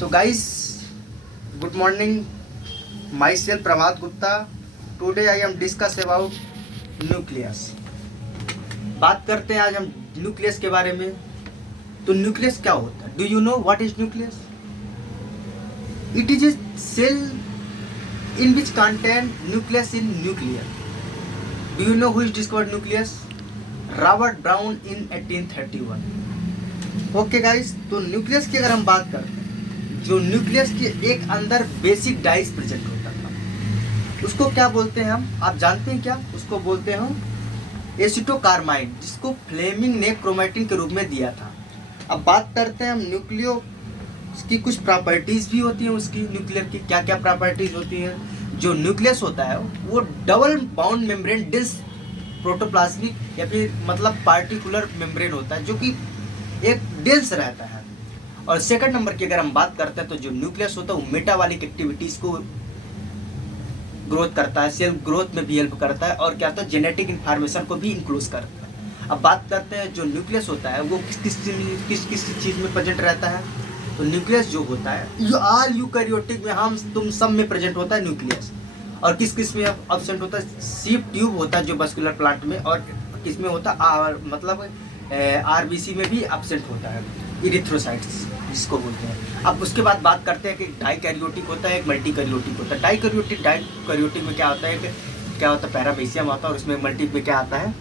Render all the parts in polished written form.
तो guys, good morning, my self Prabhat Gupta. Today I am discuss about nucleus. बात करते हैं आज हम न्यूक्लियस के बारे में। तो न्यूक्लियस क्या होता है? Do you know what is nucleus? It is a cell in which contain nucleus in nuclear. Do you know who is discovered nucleus? Robert Brown in 1831. Okay guys, तो न्यूक्लियस की अगर हम बात करते हैं, जो न्यूक्लियस के एक अंदर बेसिक डाइस प्रेजेंट होता था, उसको क्या बोलते हैं हम? आप जानते हैं क्या? उसको बोलते हैं हम एसिटोकार्माइन, जिसको फ्लेमिंग ने क्रोमैटिन के रूप में दिया था। अब बात करते हैं हम न्यूक्लियो की कुछ प्रॉपर्टीज भी होती हैं उसकी। न्यूक्लियर की क्या क्या प्रॉपर्टीज होती हैं? जो न्यूक्लियस होता है वो double bond membrane dense protoplasmic या फिर मतलब पार्टिकुलर मेम्ब्रेन होता है, जो कि एक डेंस रहता है। और सेकंड नंबर की अगर हम बात करते हैं, तो जो न्यूक्लियस होता है वो मेटाबॉलिक एक्टिविटीज को ग्रोथ करता है, सेल ग्रोथ में भी हेल्प करता है, और क्या होता है, जेनेटिक इंफॉर्मेशन को भी इंक्लूड करता है। अब बात करते हैं जो न्यूक्लियस होता है वो किस चीज़ में प्रेजेंट रहता है। तो न्यूक्लियस जो होता है ऑल यूकैरियोटिक में, हम तुम सब में प्रेजेंट होता है न्यूक्लियस। और किस में एब्सेंट होता है? सीप ट्यूब होता है जो मस्कुलर प्लांट में, और किस में होता है मतलब आरबीसी में भी एब्सेंट होता है, इरिथ्रोसाइट्स जिसको बोलते हैं। अब उसके बाद बात करते हैं कि डाइकैरियोटिक होता है, एक मल्टीकैरियोटिक होता है। डाइकैरियोटिक में क्या होता है पैरामीशियम आता है, और उसमें मल्टी में क्या आता है?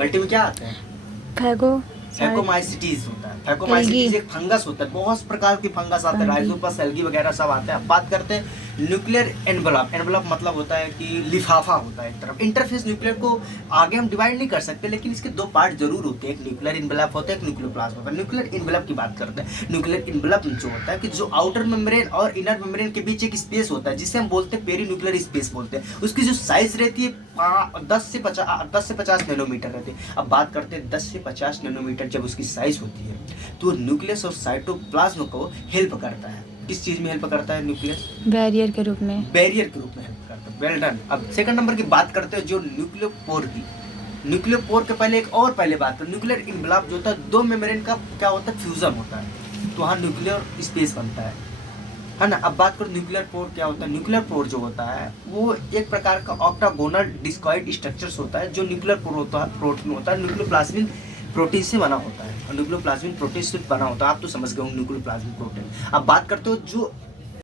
मल्टी में क्या आता है? फैगोमाइसिटीज होता है। फैगोमाइसिटीज एक फंगस होता है, बहुत प्रकार की फंगस आते हैं, राइजोपस, एल्गी वगैरह सब आते हैं। अब बात करते हैं न्यूक्लियर एनवलप। एनवलप मतलब होता है कि लिफाफा होता है एक तरफ। इंटरफेस न्यूक्लियर को आगे हम डिवाइड नहीं कर सकते, लेकिन इसके दो पार्ट जरूर होते हैं, एक न्यूक्लियर एनवलप होता है, एक न्यूक्लियोप्लाज्म होता है। न्यूक्लियर एनवलप की बात करते हैं। न्यूक्लियर एनवलप जो होता है कि जो आउटर मेम्ब्रेन और इनर मेम्ब्रेन के बीच एक स्पेस होता है, जिसे हम बोलते हैं पेरी न्यूक्लियर स्पेस बोलते हैं। उसकी जो साइज रहती है 10 से 50 नैनोमीटर रहती है। अब बात करते हैं 10 से 50 नैनोमीटर जब उसकी साइज होती है, तो न्यूक्लियस और साइटोप्लाज्म को हेल्प करता है। किस चीज में हेल्प करता है न्यूक्लियस? बैरियर के रूप में हेल्प करता है। Well done. अब सेकंड नंबर की बात करते हैं जो न्यूक्लियोपोर की। न्यूक्लियोपोर के पहले एक और बात करें, न्यूक्लियर एनवलप जो होता है, दो मेम्ब्रेन का क्या होता है? फ्यूजन होता है, तो वहाँ न्यूक्लियर स्पेस बनता है ना। अब बात करो न्यूक्लियर पोर क्या होता है। न्यूक्लियर पोर जो होता है वो एक प्रकार का ऑक्टागोनल डिस्कॉइड स्ट्रक्चर्स होता है। जो न्यूक्लियर पोर होता है, प्रोटीन होता है, न्यूक्लियोप्लाज्मिक प्रोटीन से बना होता है, और न्यूक्लियोप्लाज्मिक प्रोटीन से बना होता है। आप तो समझ गए होंगे न्यूक्लियोप्लाज्मिक प्रोटीन। अब बात करते हो जो